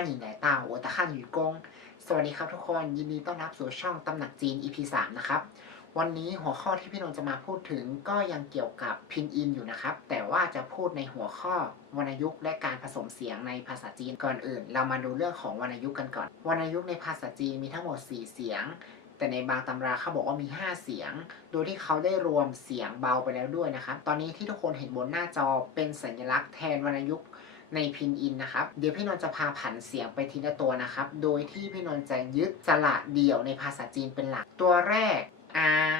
欢迎来到我的汉语宫สวัสดีครับทุกคน ยินดีต้อนรับสู่ช่องตำหนักจีน EP 3 นะครับ วันนี้หัวข้อที่พี่นนท์จะมาพูดถึงก็ยังเกี่ยวกับพินอินอยู่นะครับ แต่ว่าจะพูดในหัวข้อวรรณยุกต์และการผสมเสียงในภาษาจีนก่อนอื่น เรามาดูเรื่องของวรรณยุกต์กันก่อน วรรณยุกต์ในภาษาจีนมีทั้งหมด 4 เสียง แต่ในบางตำราเขาบอกว่ามี 5 เสียง โดยที่เขาได้รวมเสียงเบาไปแล้วด้วยนะครับ ตอนนี้ที่ทุกคนเห็นบนหน้าจอเป็นสัญลักษณ์แทนวรรณยุกต์ ในพินอินนะครับ เดี๋ยวพี่นนท์จะพาผันเสียงไปทีละตัวนะครับ โดยที่พี่นนท์จะยึดสระเดี่ยวในภาษาจีนเป็นหลัก ตัวแรก r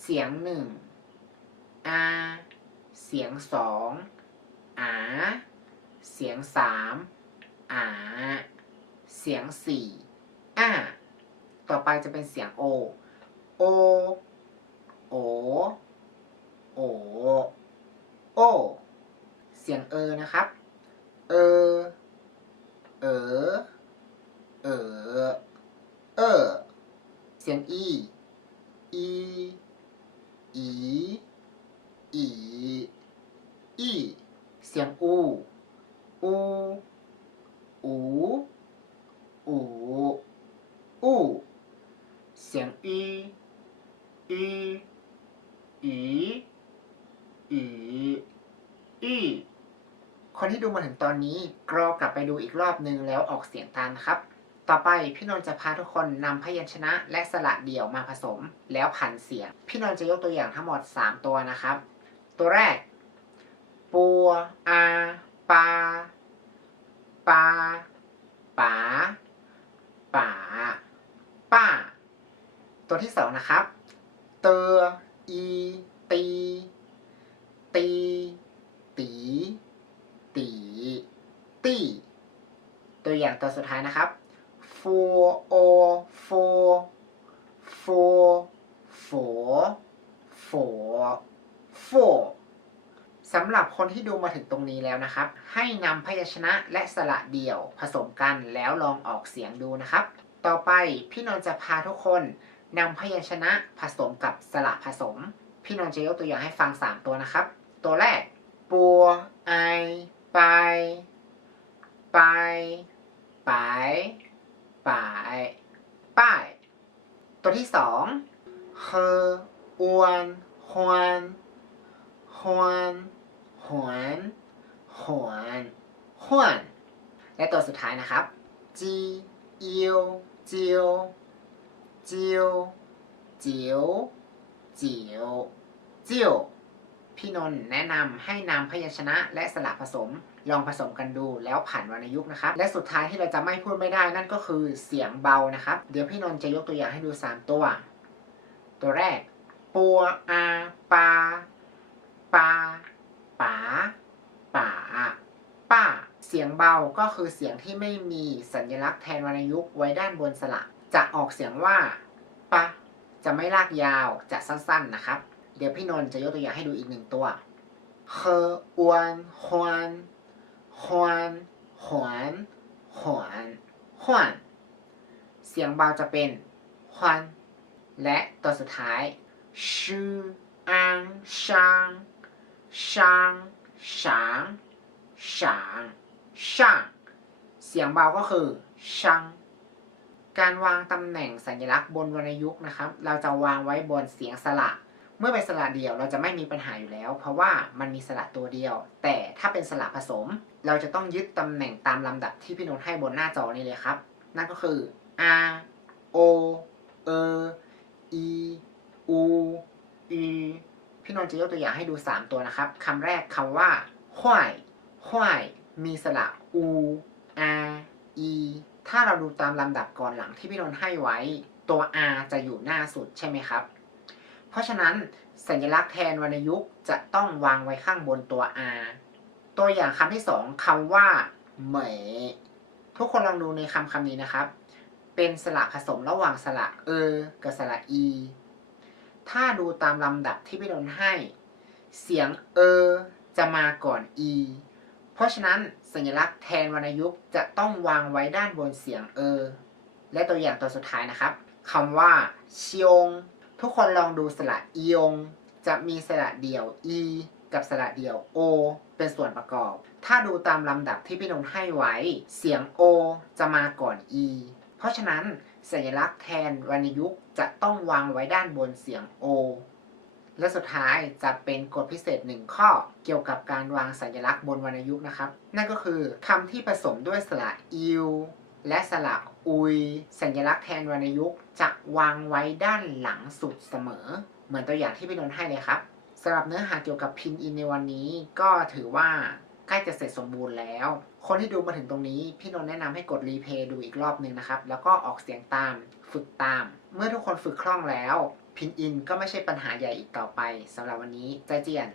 เสียงหนึ่ง r เสียงสองอาเสียงสามอาเสียงสี่อาต่อไปจะเป็นเสียง o o o o o เสียงเออนะครับ เออเออเออเออเสียงอีอี อี อี อี เสียงอู อู อู อู อู เสียงอี อี อี อี อี คน ที่ดูมาถึงตอนนี้กรอกลับไปดูอีกรอบนึงแล้วออกเสียงตามนะครับ ต่อไปพี่นนท์จะพาทุกคนนำพยัญชนะและสระเดี่ยวมาผสม แล้วผันเสียง พี่นนท์จะยกตัวอย่างทั้งหมด 3 ตัวนะครับ ตัวแรก ปัว อา ปา ปา ป๋า ป๋า ป้า ตัวที่สองนะครับ เตอ อี ตี ตี ตี ตีตีตัวอย่างตัวสุดท้ายนะครับฟูโอฟูฟูฟูฟูฟูสำหรับคนที่ดูมาถึงตรงนี้แล้วนะครับ ให้นำพยัญชนะและสระเดี่ยวผสมกันแล้วลองออกเสียงดูนะครับ ต่อไปพี่นนท์จะพาทุกคนนำพยัญชนะผสมกับสระผสม พี่นนท์จะยกตัวอย่างให้ฟัง 3 ตัวนะครับ ตัวแรกปัวไอ ไปไปไปไปไปตัวที่สองเฮอวนฮวนฮวนหวนหวนหวนและตัวสุดท้ายนะครับจีอียวเจียวเจียวเจียวเจียวเจียว พี่นนท์แนะนำให้นำพยัญชนะ และสระผสม ลองผสมกันดูแล้วผ่านวรรณยุกต์นะครับ และสุดท้ายที่เราจะไม่พูดไม่ได้นั่นก็คือเสียงเบานะครับ เดี๋ยวพี่นนท์จะยกตัวอย่างให้ดู 3 ตัว ตัวแรก ปัวอาปาปาป๋าป๋าป้า เสียงเบาก็คือเสียงที่ไม่มีสัญลักษณ์แทนวรรณยุกต์ไว้ด้านบนสระจะออกเสียงว่าปะจะไม่ลากยาวจะสั้นๆนะครับ เดี๋ยวพี่นนท์จะยกตัวอย่างให้ดูอีกหนึ่งตัวเฮอวนฮวนฮวนหวนหวนหวนเสียงเบาจะเป็นฮวนและตัวสุดท้ายชื่ออังชางชางฉางฉางช่างเสียงเบาก็คือชังการวางตำแหน่งสัญลักษณ์บนวรรณยุกต์นะครับ เราจะวางไว้บนเสียงสระ เมื่อเป็นสระเดียวเราจะไม่มีปัญหาอยู่แล้ว เพราะว่ามันมีสระตัวเดียว แต่ถ้าเป็นสระผสม เราจะต้องยึดตำแหน่งตามลำดับที่พี่นนท์ให้บนหน้าจอนี้เลยครับ นั่นก็คือ r o e e u e พี่นนท์จะยกตัวอย่างให้ดู 3 ตัวนะครับคำแรกคำว่าห้วยห้วยมีสระ u r e ถ้าเราดูตามลำดับก่อนหลังที่พี่นนท์ให้ไว้ ตัว r จะอยู่หน้าสุดใช่ไหมครับ เพราะฉะนั้นสัญลักษณ์แทนวรรณยุกต์จะต้องวางไว้ข้างบนตัว r ตัวอย่างคำที่สองคำว่าเหมยทุกคนลองดูในคำคำนี้นะครับ เป็นสระผสมระหว่างสระเออกับสระอี ถ้าดูตามลำดับที่พี่นนท์ให้ เสียงเออจะมาก่อน e เพราะฉะนั้นสัญลักษณ์แทนวรรณยุกต์จะต้องวางไว้ด้านบนเสียงเออ และตัวอย่างตัวสุดท้ายนะครับคำว่าชิอง ทุกคนลองดูสระอียง จะมีสระเดี่ยว e กับสระเดี่ยว o เป็นส่วนประกอบ ถ้าดูตามลำดับที่พี่นนท์ให้ไว้ เสียง o จะมาก่อน e เพราะฉะนั้นสัญลักษณ์แทนวรรณยุกต์จะต้องวางไว้ด้านบนเสียง o และสุดท้ายจะเป็นกฎพิเศษหนึ่งข้อเกี่ยวกับการวางสัญลักษณ์บนวรรณยุกต์นะครับ นั่นก็คือคำที่ผสมด้วยสระอิว และสระอุย สัญลักษณ์แทนวรรณยุกต์จะวางไว้ด้านหลังสุดเสมอ เหมือนตัวอย่างที่พี่นนท์ให้เลยครับสำหรับเนื้อหาเกี่ยวกับพินอินในวันนี้ ก็ถือว่าใกล้จะเสร็จสมบูรณ์แล้ว คนที่ดูมาถึงตรงนี้พี่นนท์แนะนำให้กดรีเพย์ดูอีกรอบหนึ่งนะครับ แล้วก็ออกเสียงตามฝึกตาม เมื่อทุกคนฝึกคล่องแล้ว พินอินก็ไม่ใช่ปัญหาใหญ่อีกต่อไปสำหรับวันนี้ใจเจียน